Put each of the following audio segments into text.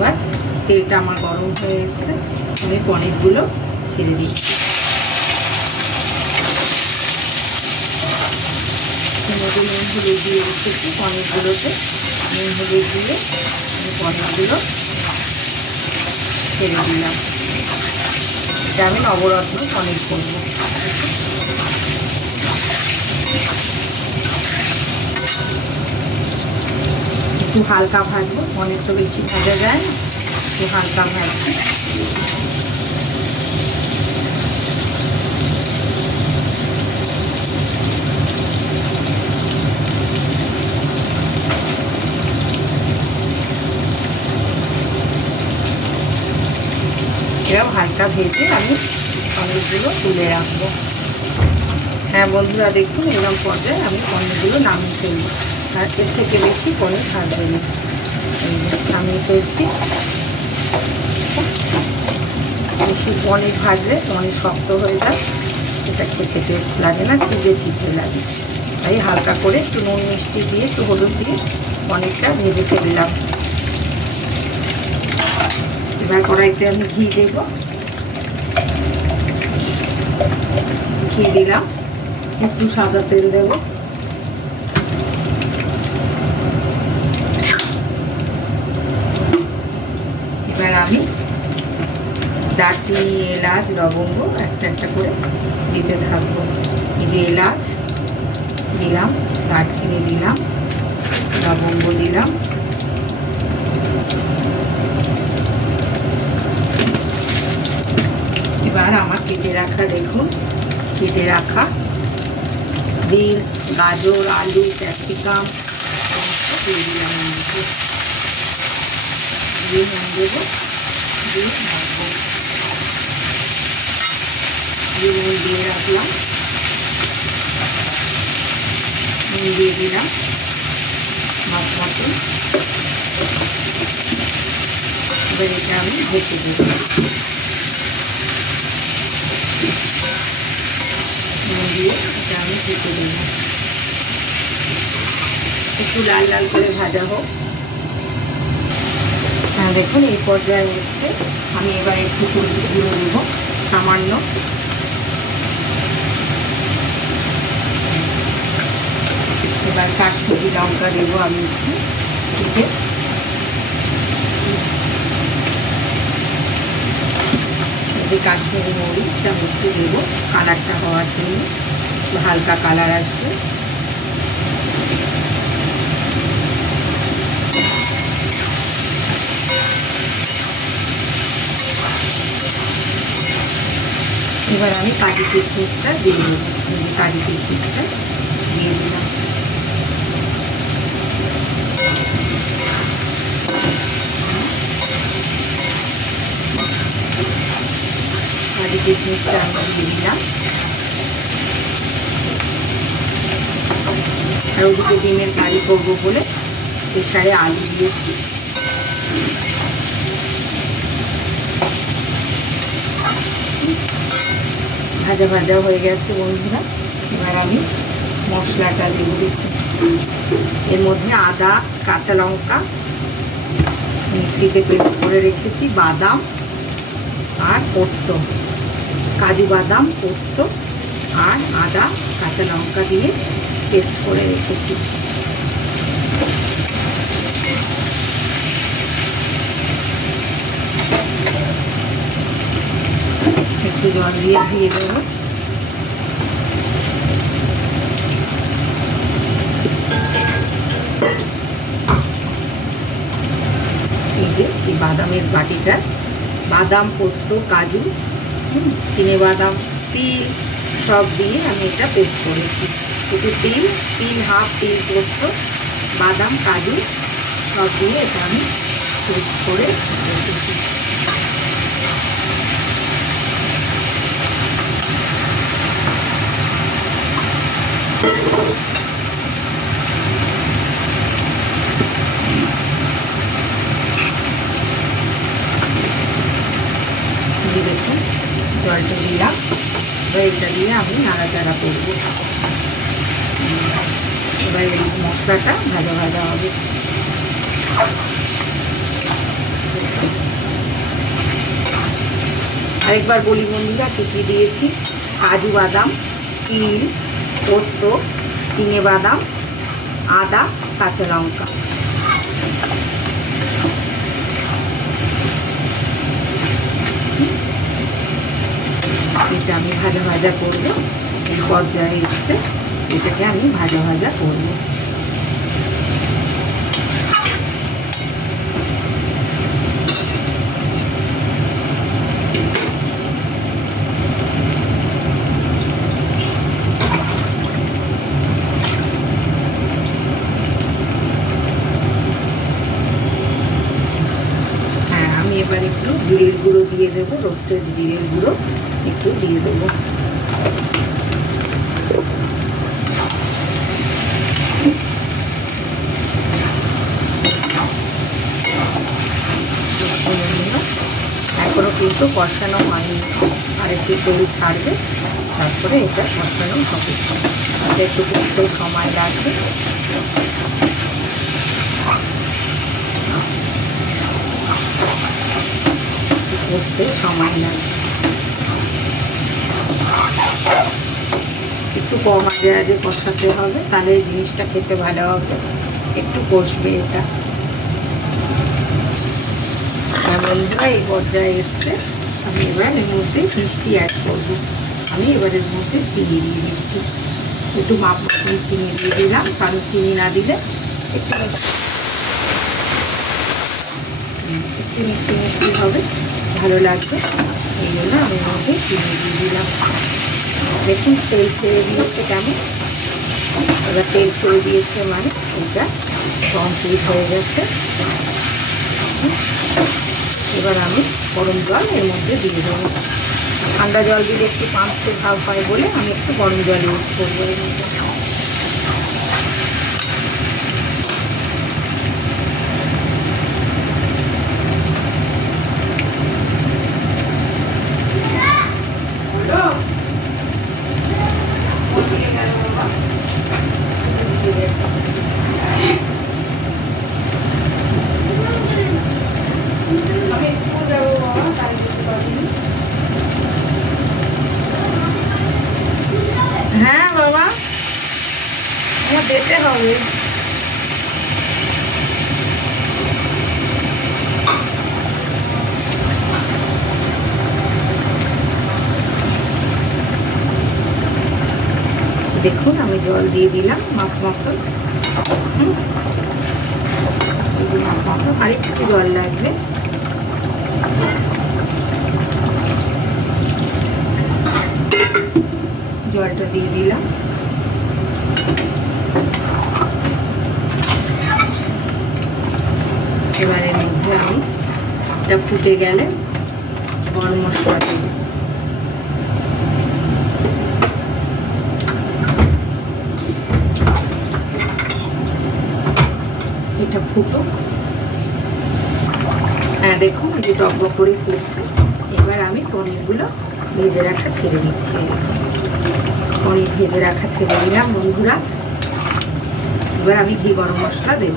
এবার তেলটা আমার গরম হয়ে এসছে, আমি পনিরগুলো ছেড়ে দিচ্ছি। নুন হলুদ দিয়ে রেখেছি পনিরগুলোতে, নুন হলুদ দিয়ে আমি পনিরগুলো ছেড়ে দিলাম। এটা আমি নবরত্ন পনির করবো। একটু হালকা ভাজবো, পনির তো বেশি ভাজা যায় না, একটু হালকা ভাজছি। এরকম হালকা ভেজে আমি পনিরগুলো তুলে রাখবো। হ্যাঁ বন্ধুরা, দেখুন এরকম পর্যায়ে আমি পনিরগুলো নামিয়ে ফেলবো, আর এর থেকে বেশি পনির ভাজবে না। নামিয়ে ফেলছি। বেশি পনির ভাজলে পনির শক্ত হয়ে যায়, এটা খেতে টেস্ট লাগে না, চিপে চিপে লাগে। তাই হালকা করে একটু নুন মিষ্টি দিয়ে একটু হলুদ দিয়ে পনিরটা ভেজে ফেললাম। এবার কড়াইতে আমি ঘি দেব, ঘি দিলাম, একটু সাদা তেল দেব। এবার আমি দারচিনি, এলাচ, লবঙ্গ একটা একটা করে দিতে থাকবো। এই যে এলাচ দিলাম, দারচিনি দিলাম, লবঙ্গ দিলাম, এবার আমার কেটে রাখা, দেখুন কেটে রাখা বিনস, গাজর, আলু, ক্যাপসিকাম দিয়ে দিলাম, দিয়ে নুন দেবো, দিয়ে রাখবো, দিয়ে নুন দিয়ে রাখলাম, নুন দিয়ে দিলাম মাছ মতন। এবার এটা আমি ভেজে দেবো, নুন দিয়ে এটা আমি ভেজে দেবো, একটু লাল লাল করে ভাজা হোক। হ্যাঁ দেখুন এই পর্যায়ে এসছে, আমি এবার একটু হলুদ গুঁড়ো দেব সামান্য, এবার কাশ্মীরি লঙ্কা দেবো আমি একটু, কাশ্মীরি মরিচ আমি একটু দেবো কালারটা হওয়ার জন্য, হালকা কালার আসবে। এবার আমি কাজু কিশমিশটা দিয়ে দেবো, কাজু কিশমিশটা দিয়ে দিলাম। কাজু কিশমিশটা আমি দিয়ে দিলাম। আর ওদিকে ডিমের কারি করবো বলে প্রেসারে আলু দিয়েছি। ভাজা ভাজা হয়ে গেছে বন্ধুরা, এবার আমি মশলাটা দিয়ে দিচ্ছি। এর মধ্যে আদা, কাঁচা লঙ্কা মিক্সিতে পেস্ট করে রেখেছি, বাদাম আর পোস্ত, কাজু বাদাম পোস্ত আর আদা কাঁচা লঙ্কা দিয়ে পেস্ট করে রেখেছি। একটু জল দিয়ে ধুয়ে দেবো। এই যে বাদামের বাটিটা, বাদাম, পোস্ত, কাজু, চিনে বাদাম, তিল সব দিয়ে আমি এটা পেস্ট করেছি। শুধু তিল, হাফ তিল, পোস্ত, বাদাম, কাজু সব দিয়ে এটা আমি পেস্ট করে রেখেছি। দেখুন জলটা দিলাম, এবার এটা দিয়ে আমি নাড়াচাড়া করবো। এবার এই মশলাটা ভাজা ভাজা হবে। আরেকবার বলি বন্ধুরা কী কী দিয়েছি। কাজু বাদাম, তিল, পোস্ত, চিনে বাদাম, আদা, কাঁচা লঙ্কা। এটা আমি ভাজা ভাজা করবো। এই পর্যায়ে এসে এটাকে আমি ভাজা ভাজা করবো। এবার একটু জিরের গুঁড়ো দিয়ে দেবো, রোস্টেড জিরের গুঁড়ো একটু দিয়ে দেবো। এখনো কিন্তু কষানো হয়নি, আর একটু তেল ছাড়বে, তারপরে এটা কষানো হবে। একটু একটু সময় লাগবে। কষতে সময় লাগে, একটু কম আগে আগে কষাতে হবে, তাহলে এই জিনিসটা খেতে ভালো হবে। একটু কষবে এটা। বন্ধুরা এই পর্যায়ে এসছে, আমি এবার এর মধ্যে মিষ্টি অ্যাড করবো। আমি এবার এর মধ্যে চিনি দিয়ে দিচ্ছি, একটু মাপ মতন চিনি দিয়ে দিলাম, কারণ চিনি না দিলে একটু মিষ্টি মিষ্টি হবে, ভালো লাগবে। এই জন্য আমি মধ্যে চিনি দিয়ে দিলাম। দেখুন তেল ছেড়ে দিয়েছে কেমন। এবার তেল ছেড়ে দিয়েছে মানে এটা কমপ্লিট হয়ে গেছে। এবার আমি গরম জল এর মধ্যে দিয়ে দেবো। ঠান্ডা জল দিলে একটু পাঁচশো ভাব হয় বলে আমি একটু গরম জল ইউজ করবো এর মধ্যে। হ্যাঁ বাবা, আমার যেতে হবে। দেখুন আমি জল দিয়ে দিলাম মাপ মতন। মাপ মতন আর একটু জল লাগবে। জলটা দিয়ে দিলাম। এবারে মধ্যে আমি এটা ফুটে গেলে গরম মশলা দেব। এটা ফুটো। হ্যাঁ দেখুন এই যে টকবক করে ফুটছে। এবার আমি পনিরগুলো ভেজে রাখা ছেড়ে দিচ্ছি। পনির ভেজে রাখা ছেড়ে দিলাম বন্ধুরা। এবার আমি ঘি গরম মশলা দেব।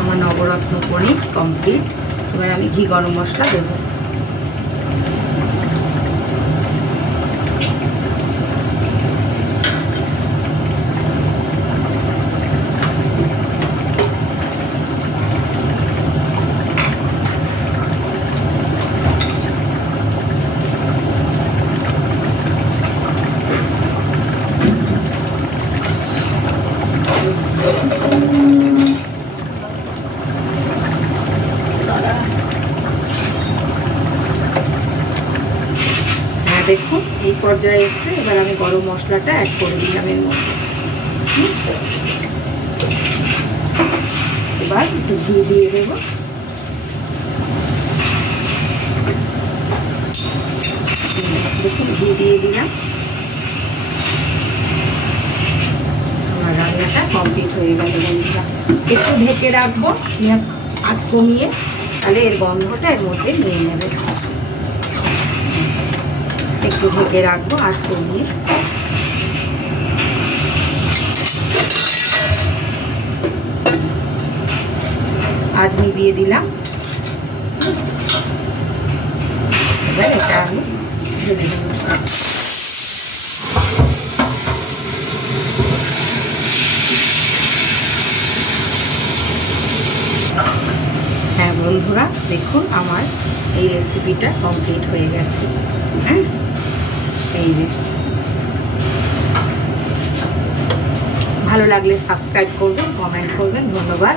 আমার নবরত্ন পনির কমপ্লিট। এবার আমি ঘি গরম মশলা দেব। দেখুন এই পর্যায়ে এসছে। এবার আমি গরম মশলাটা অ্যাড করে দিলাম এর মধ্যে। এবার একটু ঘি দিয়ে দেব। দেখুন ঘি দিয়ে দিলাম। আমার রান্নাটা কমপ্লিট হয়ে গেল বন্ধুরা। একটু ঢেকে রাখবো আঁচ কমিয়ে, তাহলে এর গন্ধটা এর মধ্যে নিয়ে নেবে। একটু ঢেকে রাখবো আঁচ কমিয়ে। আজ নিভিয়ে দিলাম। এবার এটা আমি ঢেলে দেব। হ্যাঁ বন্ধুরা, দেখুন আমার এই রেসিপিটা কমপ্লিট হয়ে গেছে। হ্যাঁ, এই যে ভালো লাগলে সাবস্ক্রাইব করবেন, কমেন্ট করবেন। ধন্যবাদ।